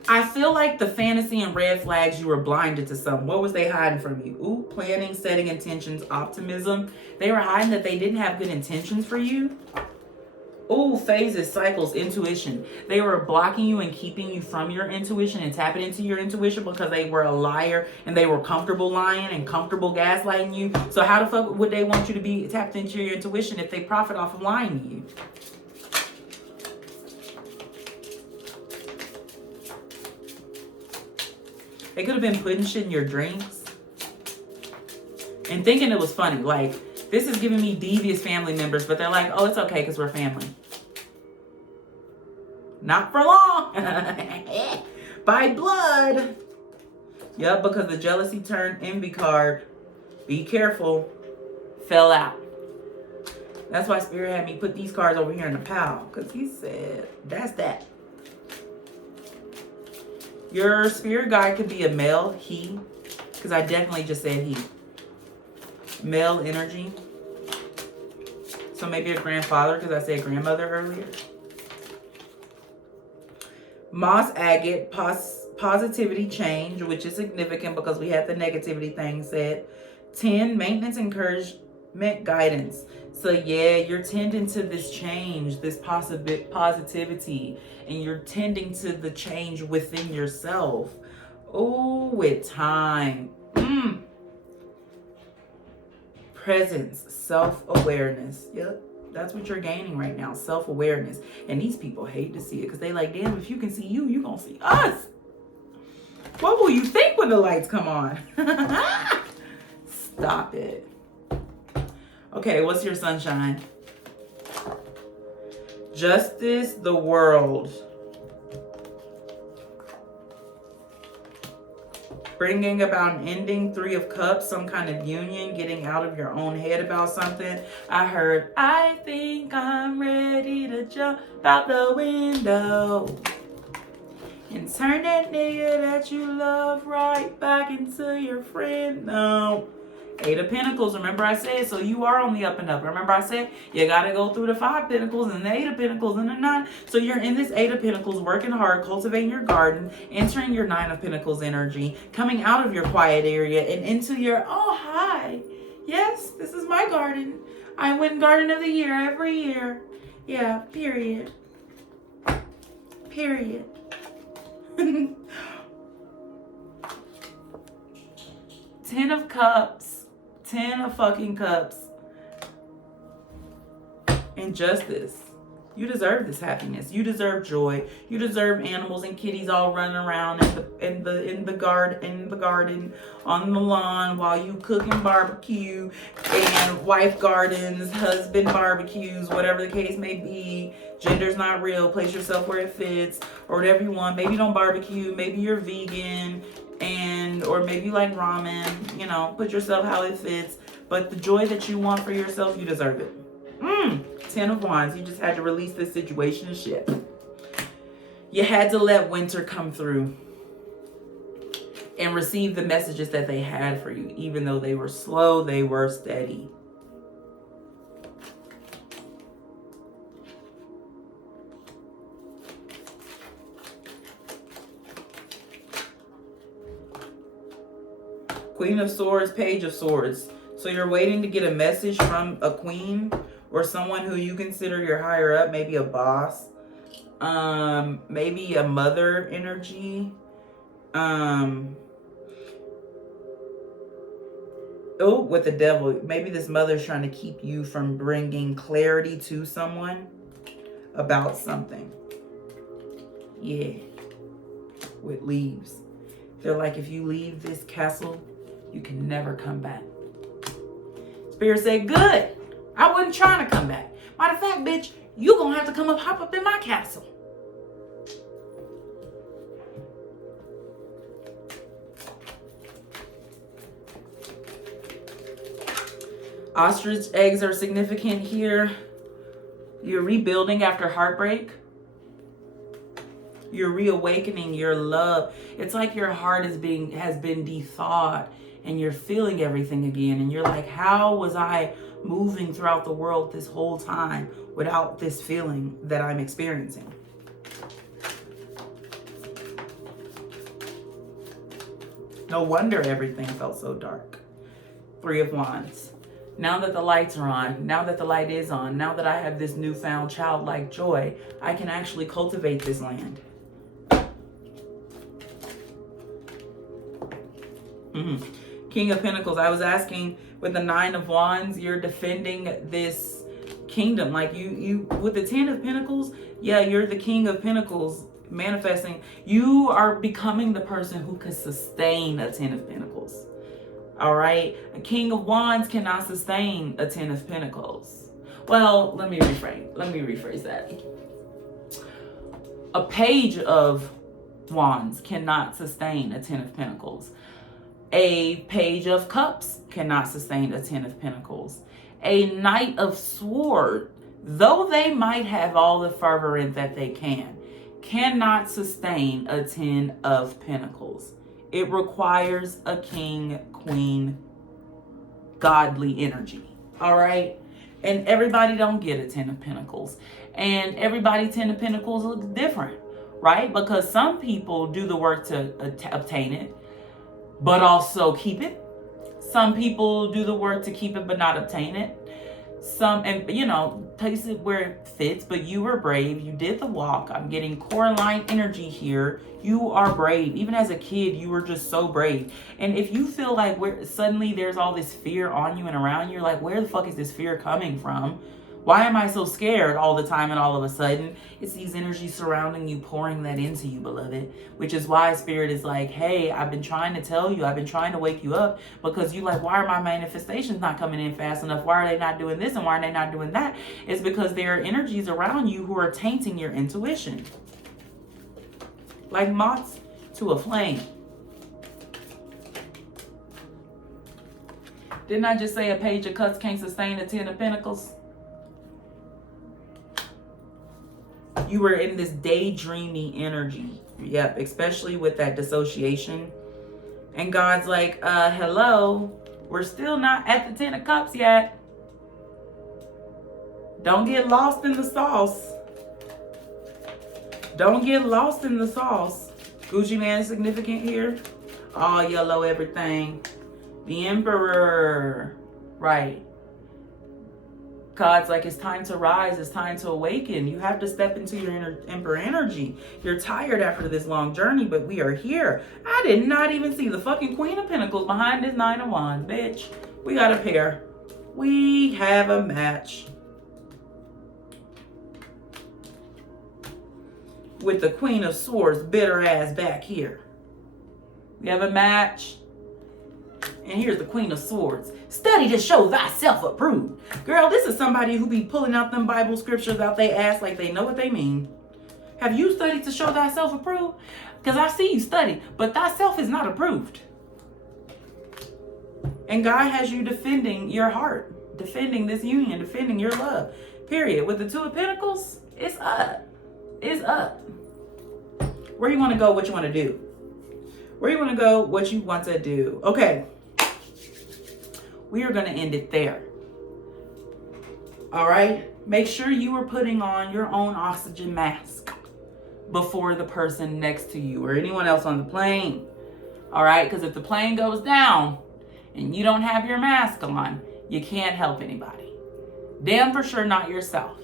I feel like the fantasy and red flags, you were blinded to some. What was they hiding from you? Ooh, planning, setting intentions, optimism. They were hiding that they didn't have good intentions for you. Ooh, phases, cycles, intuition. They were blocking you and keeping you from your intuition and tapping into your intuition because they were a liar and they were comfortable lying and comfortable gaslighting you. So how the fuck would they want you to be tapped into your intuition if they profit off of lying to you? They could have been putting shit in your drinks and thinking it was funny. Like, this is giving me devious family members, but they're like, oh, it's okay because we're family. Not for long. By blood. Yep, because the jealousy turned envy card. Be careful. Fell out. That's why Spirit had me put these cards over here in the pile, because he said, that's that. Your spirit guide could be a male, he, because I definitely just said he. Male energy. So maybe a grandfather, because I said grandmother earlier. Moss agate, positivity change, which is significant because we had the negativity thing said. 10, maintenance, encouragement, guidance. So yeah, you're tending to this change, this positivity, and you're tending to the change within yourself. Oh, with time. Presence, self-awareness. Yep, that's what you're gaining right now, self-awareness. And these people hate to see it because they like, damn, if you can see you, you're going to see us. What will you think when the lights come on? Stop it. Okay, what's your sunshine? Justice, the world. bringing about an ending. 3 of Cups, some kind of union, getting out of your own head about something. I heard, I think I'm ready to jump out the window and turn that nigga that you love right back into your friend. No. 8 of Pentacles, remember I said, so you are on the up and up. Remember I said, you got to go through the 5 Pentacles and the 8 of Pentacles and the 9. So you're in this 8 of Pentacles, working hard, cultivating your garden, entering your 9 of Pentacles energy, coming out of your quiet area and into your, oh, hi. Yes, this is my garden. I win Garden of the Year every year. Yeah, period. Period. 10 of Cups. 10 of fucking Cups. Injustice. You deserve this happiness. You deserve joy. You deserve animals and kitties all running around in the garden, on the lawn while you cook and barbecue, and wife gardens, husband barbecues, whatever the case may be. Gender's not real. Place yourself where it fits, or whatever you want. Maybe you don't barbecue. Maybe you're vegan, or maybe you like ramen. You know, put yourself how it fits. But the joy that you want for yourself, you deserve it. 10 of Wands. You just had to release this situation and shit. You had to let winter come through and receive the messages that they had for you. Even though they were slow, they were steady. Queen of Swords, Page of Swords. So you're waiting to get a message from a queen or someone who you consider your higher up, maybe a boss, maybe a mother energy. With the Devil, maybe this mother's trying to keep you from bringing clarity to someone about something. Yeah, with leaves. They're like, if you leave this castle, you can never come back. Spirit said, good. I wasn't trying to come back. Matter of fact, bitch, you gonna have to come hop up in my castle. Ostrich eggs are significant here. You're rebuilding after heartbreak. You're reawakening your love. It's like your heart has been de-thawed and you're feeling everything again. And you're like, how was I moving throughout the world this whole time without this feeling that I'm experiencing? No wonder everything felt so dark. 3 of Wands. Now that the lights are on, now that the light is on, now that I have this newfound childlike joy, I can actually cultivate this land. King of Pentacles. I was asking, with the 9 of Wands, you're defending this kingdom. Like you with the 10 of Pentacles, yeah, you're the King of Pentacles manifesting. You are becoming the person who can sustain a 10 of Pentacles. All right. A King of Wands cannot sustain a 10 of Pentacles. Well, let me rephrase that. A Page of Wands cannot sustain a 10 of Pentacles. A Page of Cups cannot sustain a 10 of Pentacles. A Knight of Swords, though they might have all the fervor in that they cannot sustain a 10 of Pentacles. It requires a king, queen, godly energy. All right? And everybody don't get a 10 of Pentacles. And everybody 10 of Pentacles looks different, right? Because some people do the work to obtain it, but also keep it. Some people do the work to keep it, but not obtain it. And place it where it fits, but you were brave. You did the walk. I'm getting Coraline energy here. You are brave. Even as a kid, you were just so brave. And if you feel like suddenly there's all this fear on you and around you, you're like, where the fuck is this fear coming from? Why am I so scared all the time and all of a sudden? It's these energies surrounding you, pouring that into you, beloved. Which is why Spirit is like, hey, I've been trying to tell you. I've been trying to wake you up, because you like, why are my manifestations not coming in fast enough? Why are they not doing this and why are they not doing that? It's because there are energies around you who are tainting your intuition. Like moths to a flame. Didn't I just say a page of cups can't sustain a 10 of pentacles? You were in this daydreamy energy. Yep, especially with that dissociation. And God's like, hello, we're still not at the 10 of cups yet. Don't get lost in the sauce. Don't get lost in the sauce. Gucci Man is significant here. All yellow everything. The Emperor. Right. God's like, it's time to rise. It's time to awaken. You have to step into your Emperor energy. You're tired after this long journey, but we are here. I did not even see the fucking Queen of Pentacles behind this 9 of Wands, bitch. We got a pair. We have a match. With the Queen of Swords, bitter ass back here. We have a match. And here's the Queen of Swords. Study to show thyself approved. Girl, this is somebody who be pulling out them Bible scriptures out they ass like they know what they mean. Have you studied to show thyself approved? Because I see you study, but thyself is not approved. And God has you defending your heart, defending this union, defending your love. Period. With the 2 of Pentacles, it's up. It's up. Where you want to go, what you want to do. Where you want to go, what you want to do. Okay. We are going to end it there. All right. Make sure you are putting on your own oxygen mask before the person next to you or anyone else on the plane. All right. Because if the plane goes down and you don't have your mask on, you can't help anybody. Damn for sure not yourself.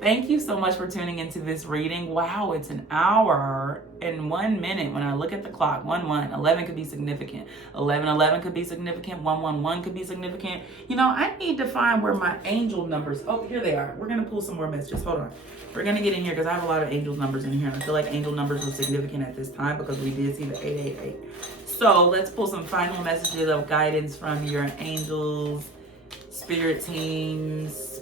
Thank you so much for tuning into this reading. Wow, it's an hour and 1 minute when I look at the clock. 1-1, 11 could be significant. 11-11 could be significant. 1-1-1 could be significant. You know, I need to find where my angel numbers. Oh, here they are. We're going to pull some more messages. Hold on. We're going to get in here because I have a lot of angel numbers in here. And I feel like angel numbers were significant at this time because we did see the 888. So let's pull some final messages of guidance from your angels, spirit teams,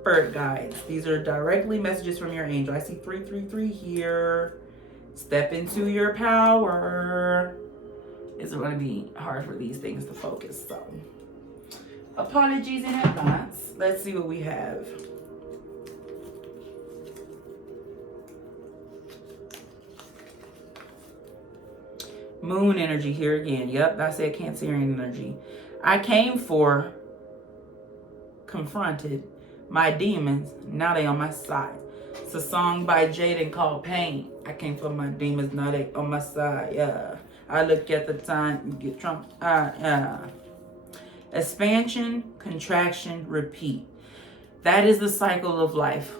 spirit guides. These are directly messages from your angel. I see 333 here. Step into your power. It's going to be hard for these things to focus. So apologies in advance. Let's see what we have. Moon energy here again. Yep, I said Cancerian energy. I came for, confronted my demons, now they on my side. It's a song by Jaden called Pain. I came for my demons, now they on my side. Yeah. I look at the time, you get Trump. Expansion, contraction, repeat. That is the cycle of life.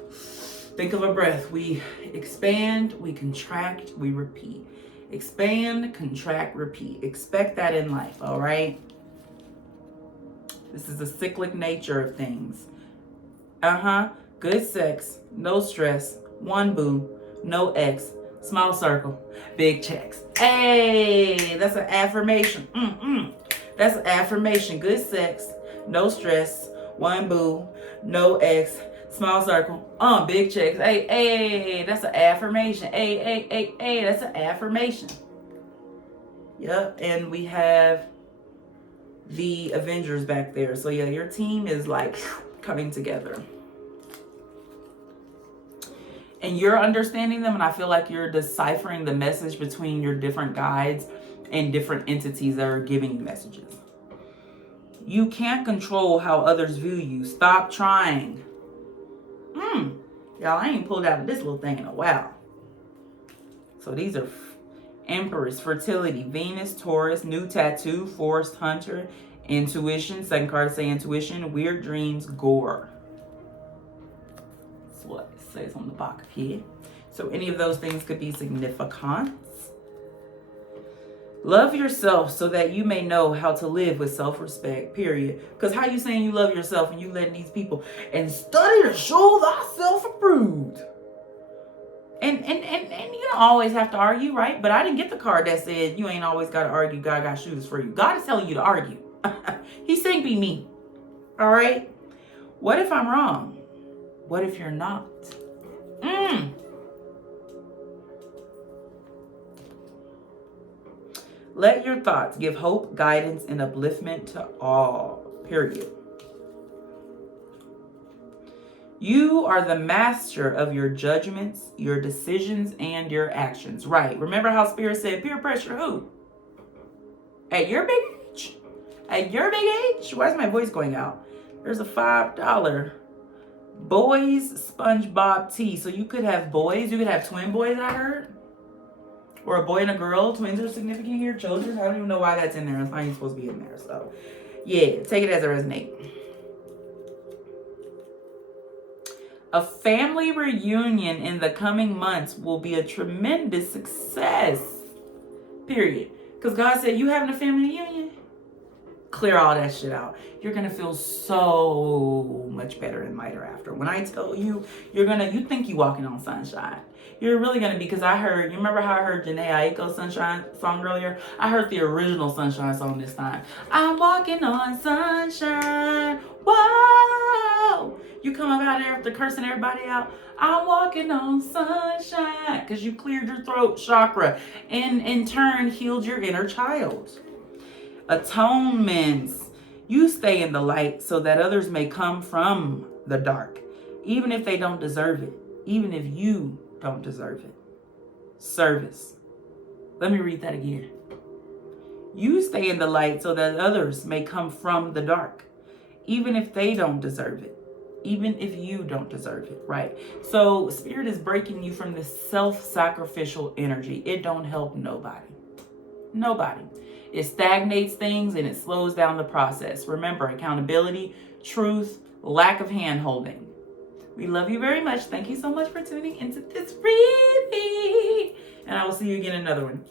Think of a breath. We expand, we contract, we repeat. Expand, contract, repeat. Expect that in life, all right? This is the cyclic nature of things. Good sex, no stress, 1 boo, no ex, small circle, big checks. Hey, that's an affirmation. That's an affirmation. Good sex, no stress, 1 boo, no ex, small circle, big checks. Hey, that's an affirmation. Hey, that's an affirmation. Yep, and we have the Avengers back there. So yeah, your team is like coming together. And you're understanding them, and I feel like you're deciphering the message between your different guides and different entities that are giving you messages. You can't control how others view you. Stop trying. Y'all, I ain't pulled out this little thing in a while. So these are Empress, fertility, Venus, Taurus, new tattoo, forest hunter, intuition. Second card say intuition, weird dreams, gore. That's what it says on the back of here. So any of those things could be significant. Love yourself so that you may know how to live with self-respect, period. Because how you saying you love yourself and you letting these people and study to show thyself approved? And you don't always have to argue, right? But I didn't get the card that said you ain't always got to argue. God got shooters for you. God is telling you to argue. He's saying be me. All right? What if I'm wrong? What if you're not? Let your thoughts give hope, guidance, and upliftment to all. Period. You are the master of your judgments, your decisions, and your actions. Right. Remember how Spirit said peer pressure who? At your big age? At your big age? Why is my voice going out? There's a $5 boys SpongeBob tea. So you could have boys. You could have twin boys, I heard. Or a boy and a girl. Twins are significant here. Children. I don't even know why that's in there. It's not even supposed to be in there. So, yeah. Take it as it resonates. A family reunion in the coming months will be a tremendous success. Period. Because God said, you having a family reunion? Clear all that shit out. You're going to feel so much better and lighter after. When I tell you, you think you walking on sunshine. You're really going to be, because you remember how I heard Jhené Aiko's Sunshine song earlier? I heard the original Sunshine song this time. I'm walking on sunshine. Whoa. You come up out there after cursing everybody out. I'm walking on sunshine. Because you cleared your throat chakra and in turn healed your inner child. Atonements. You stay in the light so that others may come from the dark, even if they don't deserve it, even if you don't deserve it. Service. Let me read that again. You stay in the light so that others may come from the dark, even if they don't deserve it, even if you don't deserve it, right? So Spirit is breaking you from this self-sacrificial energy. It don't help nobody. Nobody. It stagnates things and it slows down the process. Remember, accountability, truth, lack of hand-holding. We love you very much. Thank you so much for tuning into this reading. And I will see you again in another one.